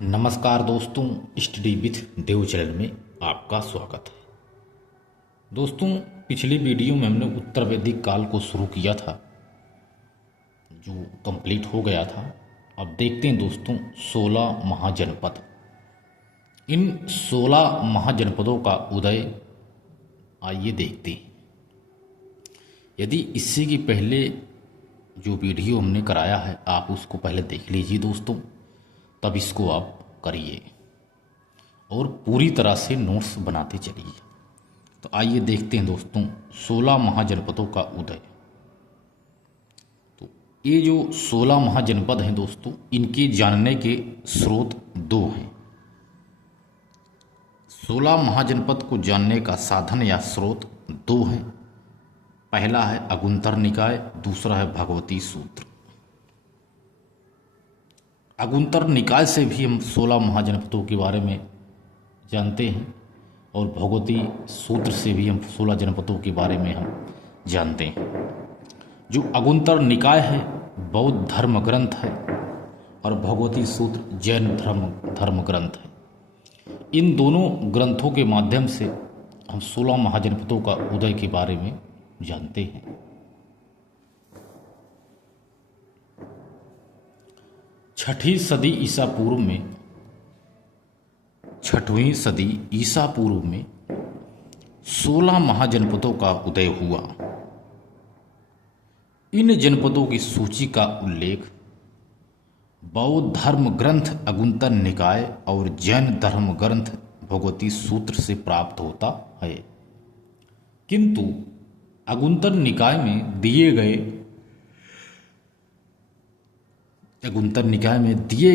नमस्कार दोस्तों, study with Dev channel में आपका स्वागत है। दोस्तों, पिछली वीडियो में हमने उत्तर वैदिक काल को शुरू किया था जो कंप्लीट हो गया था। अब देखते हैं दोस्तों 16 महाजनपद। इन 16 महाजनपदों का उदय आइए देखते हैं। यदि इससे की पहले जो वीडियो हमने कराया है आप उसको पहले देख लीजिए दोस्तों, तब इसको आप करिए और पूरी तरह से नोट्स बनाते चलिए। तो आइए देखते हैं दोस्तों 16 महाजनपदों का उदय। तो ये जो 16 महाजनपद हैं दोस्तों, इनके जानने के स्रोत दो हैं। 16 महाजनपद को जानने का साधन या स्रोत दो हैं। पहला है अगुंतर निकाय, दूसरा है भगवती सूत्र। अगुंतर निकाय से भी हम 16 महाजनपदों के बारे में जानते हैं और भगवती सूत्र से भी हम 16 जनपदों के बारे में हम जानते हैं। जो अगुंतर निकाय है बौद्ध धर्म ग्रंथ है और भगवती सूत्र जैन धर्म ग्रंथ है। इन दोनों ग्रंथों के माध्यम से हम 16 महाजनपदों का उदय के बारे में जानते हैं। छठवीं सदी ईसा पूर्व में 16 महाजनपदों का उदय हुआ। इन जनपदों की सूची का उल्लेख बौद्ध धर्म ग्रंथ अगुंतर निकाय और जैन धर्म ग्रंथ भगवती सूत्र से प्राप्त होता है। किंतु अगुंतर निकाय में दिए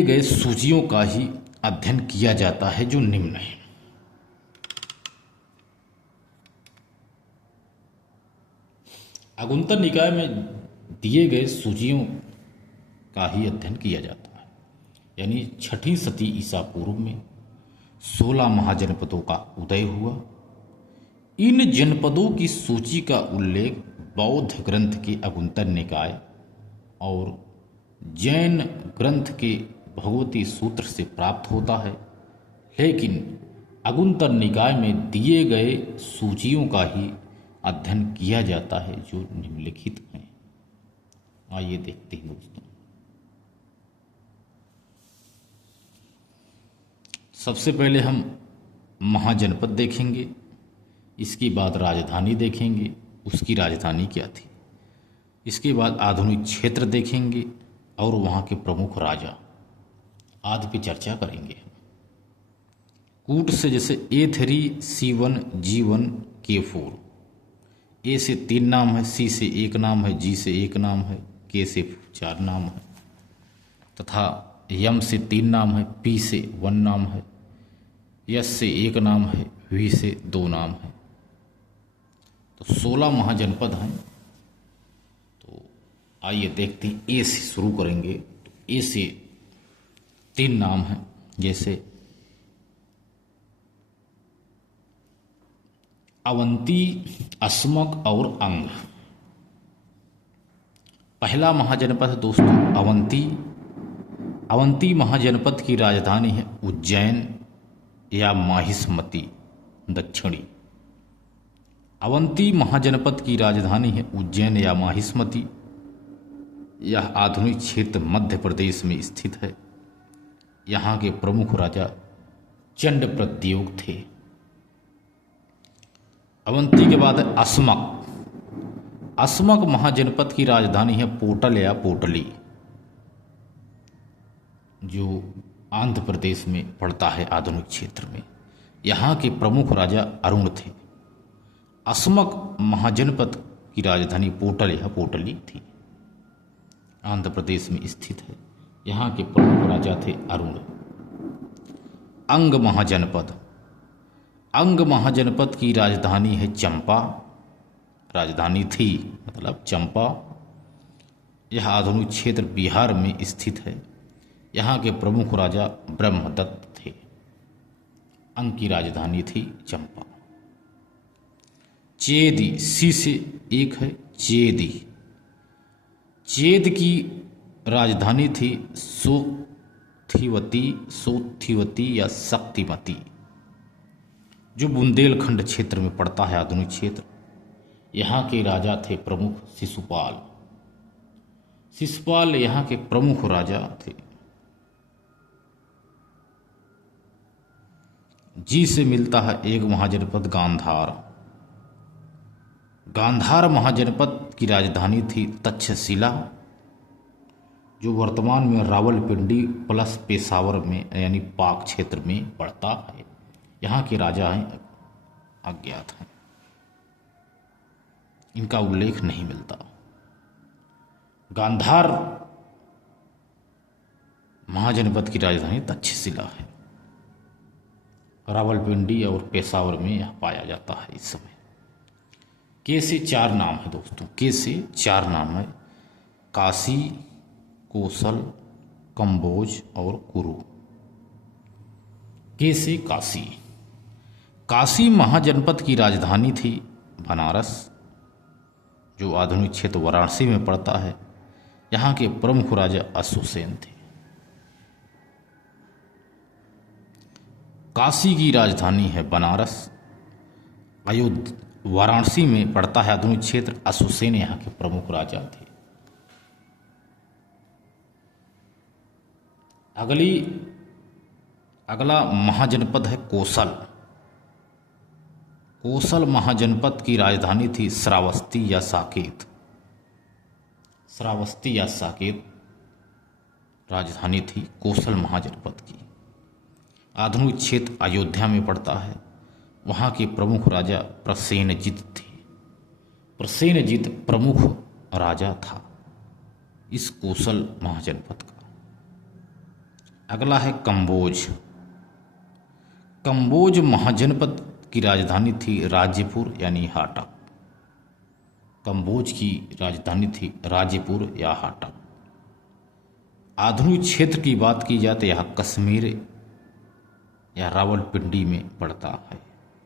गए सूचियों का ही अध्ययन किया जाता है जो निम्न है। अगुंतर निकाय में दिए गए सूचियों का ही अध्ययन किया जाता है। यानी छठी सदी ईसा पूर्व में 16 महाजनपदों का उदय हुआ। इन जनपदों की सूची का उल्लेख बौद्ध ग्रंथ के अगुंतर निकाय और जैन ग्रंथ के भगवती सूत्र से प्राप्त होता है, लेकिन अगुंतर निकाय में दिए गए सूचियों का ही अध्ययन किया जाता है जो निम्नलिखित हैं। आइए देखते हैं दोस्तों। सबसे पहले हम महाजनपद देखेंगे, इसके बाद राजधानी देखेंगे, उसकी राजधानी क्या थी। इसके बाद आधुनिक क्षेत्र देखेंगे और वहाँ के प्रमुख राजा आदि पे चर्चा करेंगे। कूट से जैसे A3, C1, G1, K4। A से 3 नाम है, C से 1 नाम है, G से 1 नाम है, K से 4 नाम है तथा M से 3 नाम है, P से 1 नाम है, S से 1 नाम है, V से 2 नाम है। तो 16 महाजनपद हैं। तो आइए देखते हैं। A से शुरू करेंगे। तो A से 3 नाम हैं, जैसे अवंती, अस्मक और अंग। पहला महाजनपद है दोस्तों अवंती। अवंती महाजनपद की राजधानी है उज्जैन या माहिष्मती दक्षिणी। अवंती महाजनपद की राजधानी है उज्जैन या माहिष्मती। यह आधुनिक क्षेत्र मध्य प्रदेश में स्थित है। यहाँ के प्रमुख राजा चंड प्रद्योग थे। अवंती के बाद है अस्मक। अस्मक महाजनपद की राजधानी है पोटल या पोटली, जो आंध्र प्रदेश में पड़ता है आधुनिक क्षेत्र में। यहाँ के प्रमुख राजा अरुण थे। अस्मक महाजनपद की राजधानी पोटल या पोटली थी, आंध्र प्रदेश में स्थित है। यहाँ के प्रमुख राजा थे अरुण। अंग महाजनपद। अंग महाजनपद की राजधानी है चंपा, राजधानी थी मतलब चंपा। यह आधुनिक क्षेत्र बिहार में स्थित है। यहाँ के प्रमुख राजा ब्रह्मदत्त थे। अंग की राजधानी थी चंपा। चेदी, सी से 1 है, चेदी। चेद की राजधानी थी थिवती, सोथिवती या शक्तिमती, जो बुंदेलखंड क्षेत्र में पड़ता है, आधुनिक क्षेत्र। यहाँ के राजा थे प्रमुख शिशुपाल। शिशुपाल यहाँ के प्रमुख राजा थे। जी से मिलता है एक महाजनपद गांधार। गांधार महाजनपद की राजधानी थी तक्षशिला, जो वर्तमान में रावलपिंडी प्लस पेशावर में यानी पाक क्षेत्र में पड़ता है। यहाँ के राजा हैं अज्ञात हैं, इनका उल्लेख नहीं मिलता। गांधार महाजनपद की राजधानी तक्षशिला है। रावलपिंडी और पेशावर में यह पाया जाता है इस समय। के से 4 नाम है दोस्तों, के से 4 नाम है, काशी, कोसल, कंबोज और कुरु। के से काशी। काशी महाजनपद की राजधानी थी बनारस, जो आधुनिक क्षेत्र वाराणसी में पड़ता है। यहाँ के प्रमुख राजा अशोकसेन थे। काशी की राजधानी है बनारस। अयोध्या वाराणसी में पड़ता है आधुनिक क्षेत्र। अशोकसेन यहाँ के प्रमुख राजा थे। अगला महाजनपद है कोसल। कोसल महाजनपद की राजधानी थी श्रावस्ती या साकेत। श्रावस्ती या साकेत राजधानी थी कोसल महाजनपद की। आधुनिक क्षेत्र अयोध्या में पड़ता है। वहाँ के प्रमुख राजा प्रसेनजित थे। प्रसेनजित प्रमुख राजा था इस कोसल महाजनपद का। अगला है कंबोज। कंबोज महाजनपद की राजधानी थी राज्यपुर यानी हाटा। कंबोज की राजधानी थी राज्यपुर या हाटा। आधुनिक क्षेत्र की बात की जाए तो यह कश्मीर या रावलपिंडी में पड़ता है।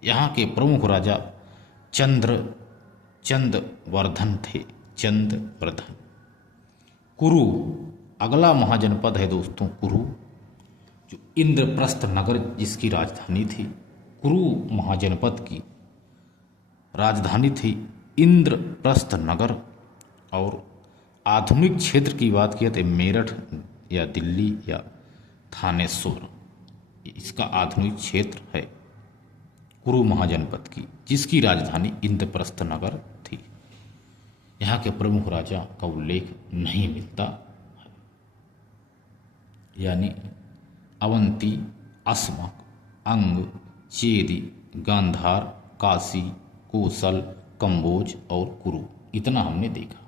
यहाँ के प्रमुख राजा चंद्रवर्धन थे। चंद्रवर्धन। कुरु अगला महाजनपद है दोस्तों, कुरु, जो इंद्रप्रस्थ नगर जिसकी राजधानी थी। कुरु महाजनपद की राजधानी थी इंद्रप्रस्थ नगर। और आधुनिक क्षेत्र की बात किया तो मेरठ या दिल्ली या थानेश्वर, इसका आधुनिक क्षेत्र है कुरु महाजनपद की, जिसकी राजधानी इंद्रप्रस्थ नगर थी। यहाँ के प्रमुख राजा का उल्लेख नहीं मिलता है, यानी अवंती, अस्मक, अंग, चेदी, गांधार, काशी, कोसल, कंबोज और कुरु। इतना हमने देखा।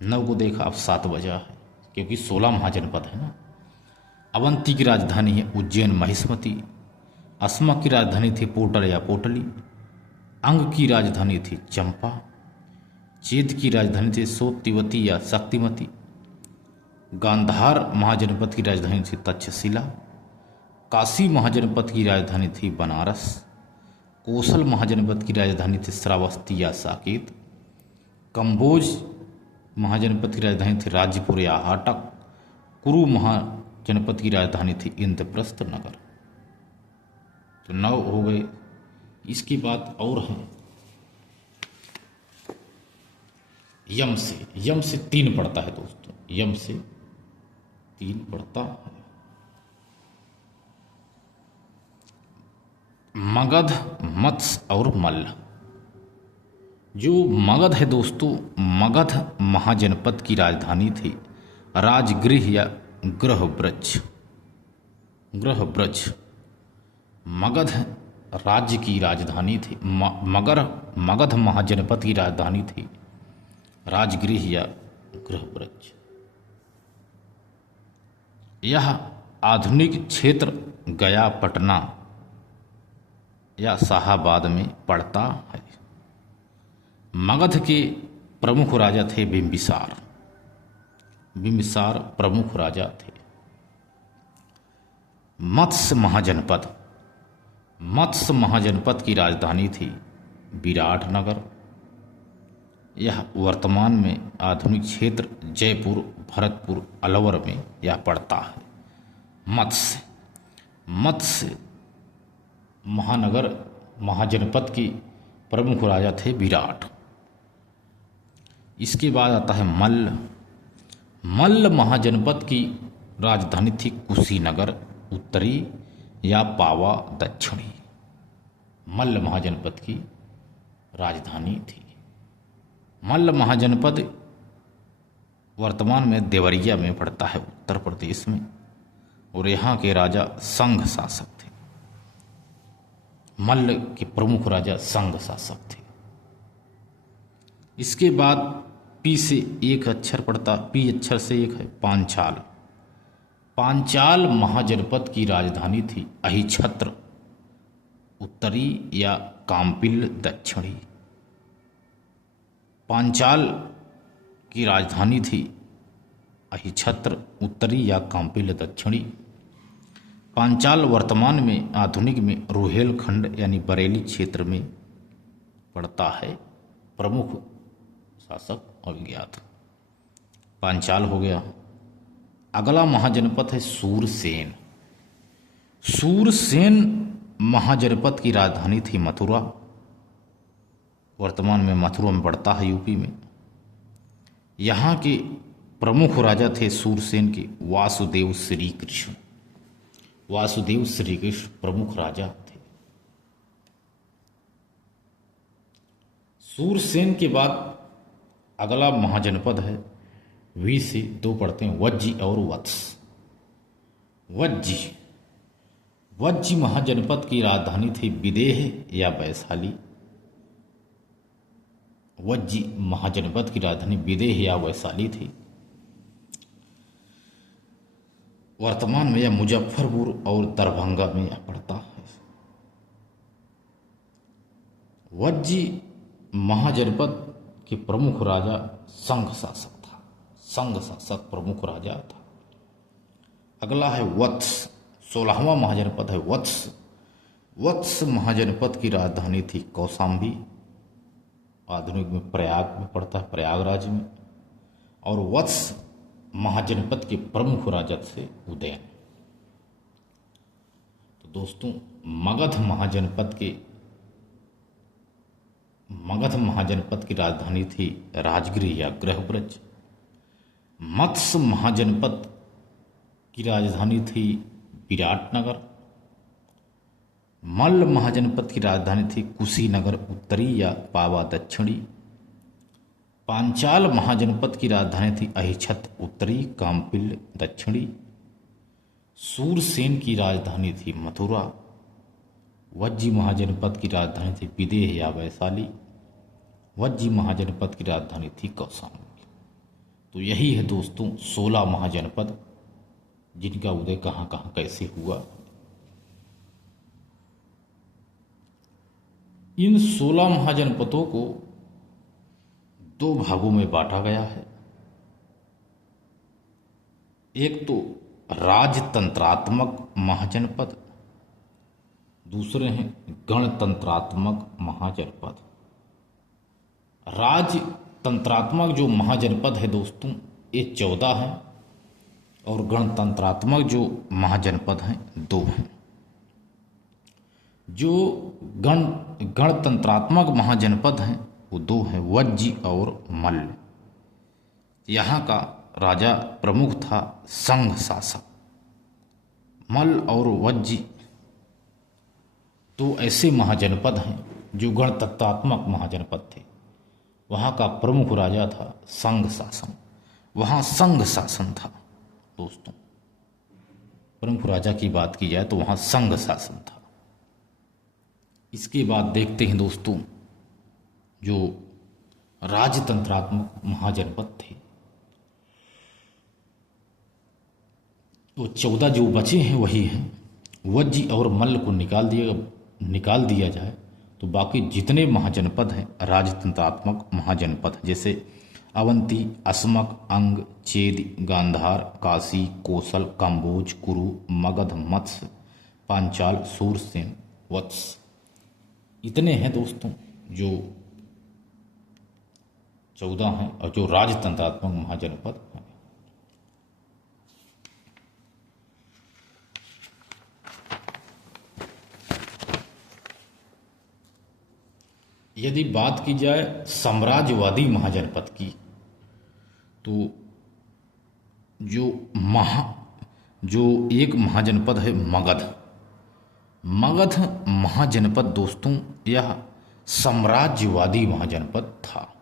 9 को देखा, अब 7 बजा है, क्योंकि 16 महाजनपद है ना। अवंती की राजधानी है उज्जैन महिष्मती। अस्मक की राजधानी थी पोटल या पोटली। अंग की राजधानी थी चंपा। चेद की राजधानी थी सोतिवती या शक्तिमती। गांधार महाजनपद की राजधानी थी तक्षशिला। काशी महाजनपद की राजधानी थी बनारस। कोसल महाजनपद की राजधानी थी श्रावस्ती या साकेत। कंबोज महाजनपद की राजधानी थी राज्यपुर या हाटक। कुरु महाजनपद की राजधानी थी इंद्रप्रस्थ नगर। तो 9 हो गए। इसकी बात और है यम से। यम से 3 पड़ता है दोस्तों, यम से 3 पड़ता है। मगध, मत्स्य और मल्ल। जो मगध है दोस्तों, मगध महाजनपद की राजधानी थी राजगृह या ग्रहब्रज। ग्रहब्रज मगध राज्य की राजधानी थी। मगध महाजनपद की राजधानी थी राजगृह या ग्रहब्रज। यह आधुनिक क्षेत्र गया, पटना या शाहाबाद में पड़ता है। मगध के प्रमुख राजा थे बिंबिसार। बिंबिसार प्रमुख राजा थे। मत्स्य महाजनपद। मत्स्य महाजनपद की राजधानी थी विराटनगर। यह वर्तमान में आधुनिक क्षेत्र जयपुर, भरतपुर, अलवर में यह पड़ता है। मत्स्य। मत्स्य महानगर महाजनपद की प्रमुख राजा थे विराट। इसके बाद आता है मल्ल। मल्ल महाजनपद की राजधानी थी कुशीनगर उत्तरी या पावा दक्षिणी। मल्ल महाजनपद की राजधानी थी। मल्ल महाजनपद वर्तमान में देवरिया में पड़ता है उत्तर प्रदेश में, और यहाँ के राजा संघ शासक थे। मल्ल के प्रमुख राजा संघ शासक थे। इसके बाद पी से एक अक्षर पड़ता, पी अक्षर से एक है पांचाल। पांचाल महाजनपद की राजधानी थी अहिछत्र उत्तरी या काम्पिल दक्षिणी। पांचाल की राजधानी थी अहिछत्र उत्तरी या काम्पिल दक्षिणी। पांचाल वर्तमान में आधुनिक में रुहेलखंड यानी बरेली क्षेत्र में पड़ता है। प्रमुख शासक अज्ञात। पांचाल हो गया। अगला महाजनपद है सूरसेन। सूरसेन महाजनपद की राजधानी थी मथुरा। वर्तमान में मथुरा में पड़ता है यूपी में। यहाँ के प्रमुख राजा थे सूरसेन के वासुदेव श्री कृष्ण। वासुदेव श्री कृष्ण प्रमुख राजा थे। सूरसेन के बाद अगला महाजनपद है, वी से दो पढ़ते हैं, वज्जी और वत्स। वज्जी। वज्जी महाजनपद की राजधानी थी विदेह या वैशाली। वज्जी महाजनपद की राजधानी विदेह या वैशाली थी। वर्तमान में यह मुजफ्फरपुर और दरभंगा में यह पड़ता है। वज्जी महाजनपद के प्रमुख राजा संघ शासक था। संघ शासक प्रमुख राजा था। अगला है वत्स। 16वां महाजनपद है वत्स। वत्स महाजनपद की राजधानी थी कौशाम्बी। आधुनिक में प्रयाग में पड़ता है, प्रयागराज में। और वत्स महाजनपद के प्रमुख राजा थे उदयन। तो दोस्तों मगध महाजनपद की राजधानी थी राजगृह या गृहब्रज। मत्स्य महाजनपद की राजधानी थी विराटनगर। मल्ल महाजनपद की राजधानी थी कुशीनगर उत्तरी या पावा दक्षिणी। पांचाल महाजनपद की राजधानी थी अहिछत्र उत्तरी काम्पिल दक्षिणी। सूरसेन की राजधानी थी मथुरा। वज्जी महाजनपद की राजधानी थी विदेह या वैशाली। वज्जी महाजनपद की राजधानी थी कौशाम्बी। तो यही है दोस्तों 16 महाजनपद जिनका उदय कहाँ कहाँ कैसे हुआ। इन 16 महाजनपदों को 2 भागों में बांटा गया है। एक तो राजतंत्रात्मक महाजनपद, दूसरे हैं गणतंत्रात्मक महाजनपद। राजतंत्रात्मक जो महाजनपद है दोस्तों ये 14 हैं, और गणतंत्रात्मक जो महाजनपद हैं 2 हैं। जो गणतंत्रात्मक महाजनपद हैं वो 2 हैं, वज्जी और मल्ल। यहाँ का राजा प्रमुख था संघ शासक। मल्ल और वज्जी तो ऐसे महाजनपद हैं जो गणतंत्रात्मक महाजनपद थे। वहाँ का प्रमुख राजा था संघ शासन। वहाँ संघ शासन था दोस्तों। प्रमुख राजा की बात की जाए तो वहाँ संघ शासन था। इसके बाद देखते हैं दोस्तों जो राजतंत्रात्मक महाजनपद थे तो 14 जो बचे हैं वही हैं। वज्जी और मल्ल को निकाल दिया जाए तो बाकी जितने महाजनपद हैं राजतंत्रात्मक महाजनपद, जैसे अवंती, अस्मक, अंग, चेद, गांधार, काशी, कोसल, काम्बोज, कुरु, मगध, मत्स्य, पांचाल, सूरसेन, वत्स, इतने हैं दोस्तों जो 14 हैं और जो राजतंत्रात्मक महाजनपद हैं। यदि बात की जाए साम्राज्यवादी महाजनपद की, तो जो एक महाजनपद है मगध, मगध महाजनपद दोस्तों यह साम्राज्यवादी महाजनपद था।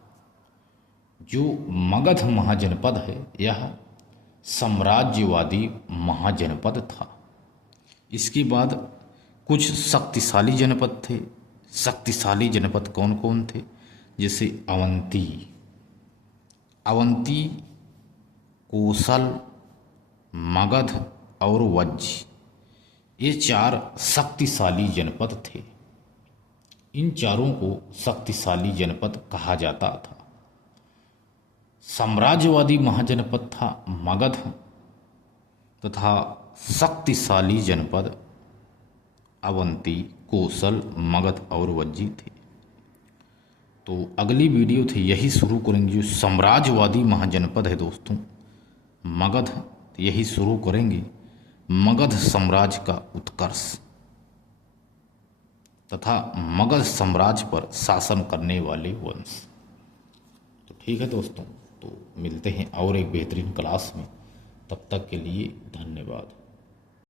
जो मगध महाजनपद है यह साम्राज्यवादी महाजनपद था। इसके बाद कुछ शक्तिशाली जनपद थे। शक्तिशाली जनपद कौन कौन थे? जैसे अवंती, कोसल, मगध और वज्ज, ये 4 शक्तिशाली जनपद थे। इन चारों को शक्तिशाली जनपद कहा जाता था। साम्राज्यवादी महाजनपद था मगध तथा शक्तिशाली जनपद अवंती, कोसल, मगध और वज्जी थे। तो अगली वीडियो थे यही शुरू करेंगे। जो साम्राज्यवादी महाजनपद है दोस्तों मगध, यही शुरू करेंगे। मगध साम्राज्य का उत्कर्ष तथा मगध साम्राज्य पर शासन करने वाले वंश। तो ठीक है दोस्तों, तो मिलते हैं और एक बेहतरीन क्लास में। तब तक के लिए धन्यवाद।